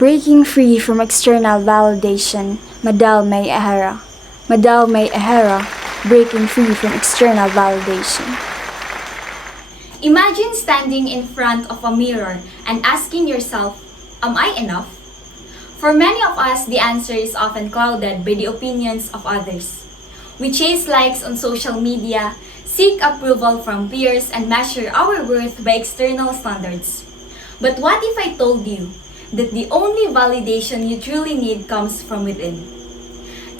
Breaking free from external validation, Madal May Ahara. Madal May Ahara, breaking free from external validation. Imagine standing in front of a mirror and asking yourself, am I enough? For many of us, the answer is often clouded by the opinions of others. We chase likes on social media, seek approval from peers, and measure our worth by external standards. But what if I told you that the only validation you truly need comes from within?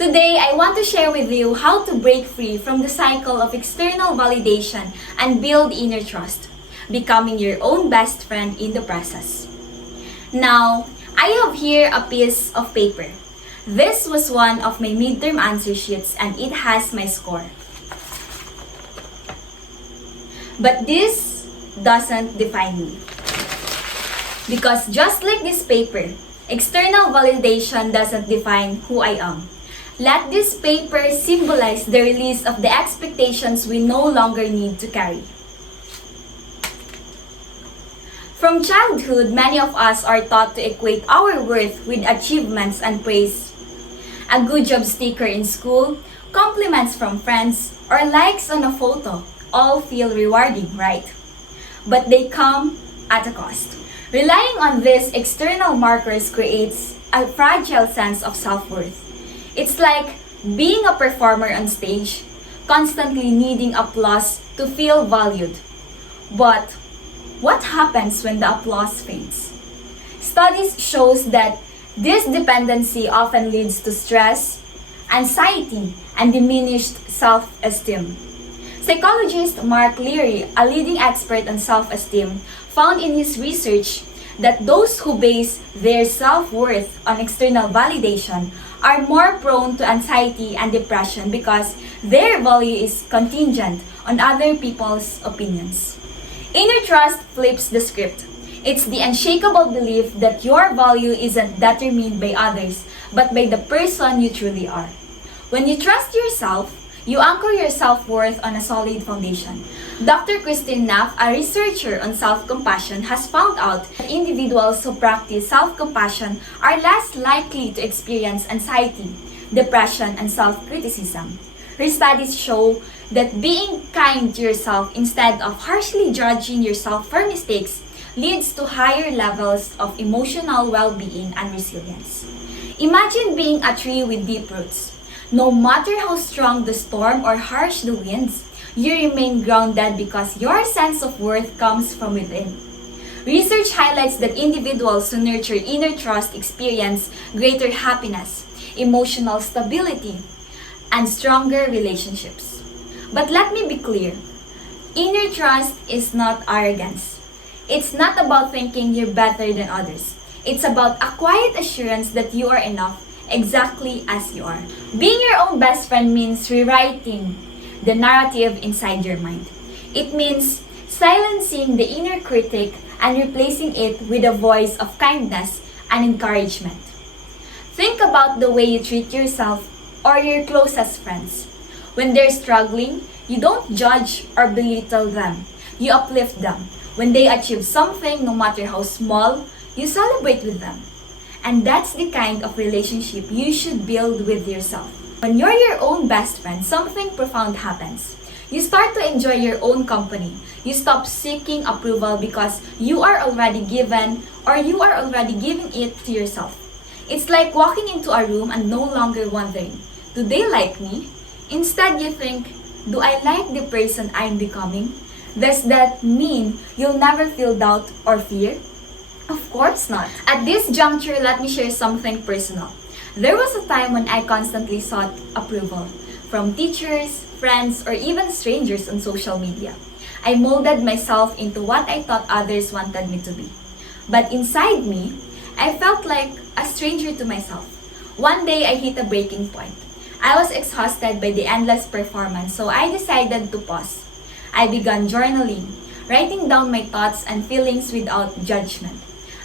Today, I want to share with you how to break free from the cycle of external validation and build inner trust, becoming your own best friend in the process. Now, I have here a piece of paper. This was one of my midterm answer sheets and it has my score. But this doesn't define me. Because just like this paper, external validation doesn't define who I am. Let this paper symbolize the release of the expectations we no longer need to carry. From childhood, many of us are taught to equate our worth with achievements and praise. A good job sticker in school, compliments from friends, or likes on a photo all feel rewarding, right? But they come at a cost. Relying on these external markers creates a fragile sense of self-worth. It's like being a performer on stage, constantly needing applause to feel valued. But what happens when the applause fades? Studies shows that this dependency often leads to stress, anxiety, and diminished self-esteem. Psychologist Mark Leary, a leading expert on self-esteem, found in his research that those who base their self-worth on external validation are more prone to anxiety and depression because their value is contingent on other people's opinions. Inner trust flips the script. It's the unshakable belief that your value isn't determined by others, but by the person you truly are. When you trust yourself, you anchor your self-worth on a solid foundation. Dr. Christine Neff, a researcher on self-compassion, has found out that individuals who practice self-compassion are less likely to experience anxiety, depression, and self-criticism. Her studies show that being kind to yourself instead of harshly judging yourself for mistakes leads to higher levels of emotional well-being and resilience. Imagine being a tree with deep roots. No matter how strong the storm or harsh the winds, you remain grounded because your sense of worth comes from within. Research highlights that individuals who nurture inner trust experience greater happiness, emotional stability, and stronger relationships. But let me be clear, inner trust is not arrogance. It's not about thinking you're better than others. It's about a quiet assurance that you are enough exactly as you are. Being your own best friend means rewriting the narrative inside your mind. It means silencing the inner critic and replacing it with a voice of kindness and encouragement. Think about the way you treat yourself or your closest friends. When they're struggling, you don't judge or belittle them. You uplift them. When they achieve something, no matter how small, you celebrate with them. And that's the kind of relationship you should build with yourself. When you're your own best friend, something profound happens. You start to enjoy your own company. You stop seeking approval because you are already given or you are already giving it to yourself. It's like walking into a room and no longer wondering, do they like me? Instead, you think, do I like the person I'm becoming? Does that mean you'll never feel doubt or fear? Of course not. At this juncture, let me share something personal. There was a time when I constantly sought approval from teachers, friends, or even strangers on social media. I molded myself into what I thought others wanted me to be. But inside me, I felt like a stranger to myself. One day, I hit a breaking point. I was exhausted by the endless performance, so I decided to pause. I began journaling, writing down my thoughts and feelings without judgment.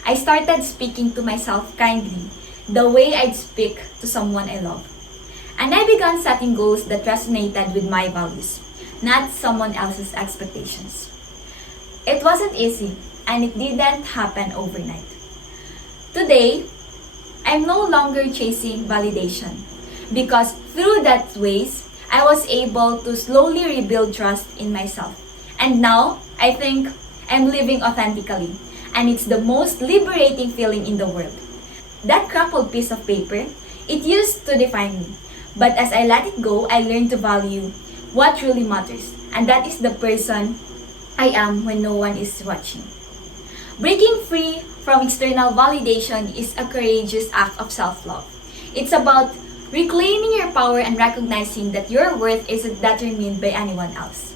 I started speaking to myself kindly, the way I'd speak to someone I love. And I began setting goals that resonated with my values, not someone else's expectations. It wasn't easy, and it didn't happen overnight. Today, I'm no longer chasing validation. Because through that ways, I was able to slowly rebuild trust in myself. And now, I think I'm living authentically. And it's the most liberating feeling in the world. That crumpled piece of paper, it used to define me. But as I let it go, I learned to value what truly matters. And that is the person I am when no one is watching. Breaking free from external validation is a courageous act of self-love. It's about reclaiming your power and recognizing that your worth isn't determined by anyone else.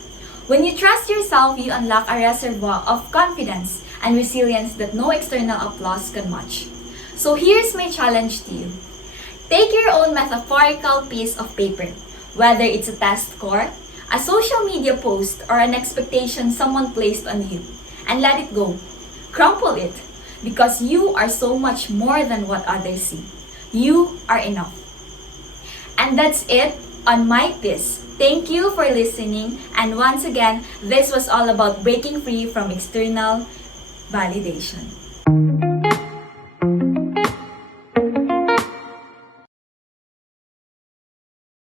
When you trust yourself, you unlock a reservoir of confidence and resilience that no external applause can match. So here's my challenge to you. Take your own metaphorical piece of paper, whether it's a test score, a social media post, or an expectation someone placed on you, and let it go. Crumple it, because you are so much more than what others see. You are enough. And that's it on my piece. Thank you for listening. And once again, this was all about breaking free from external validation.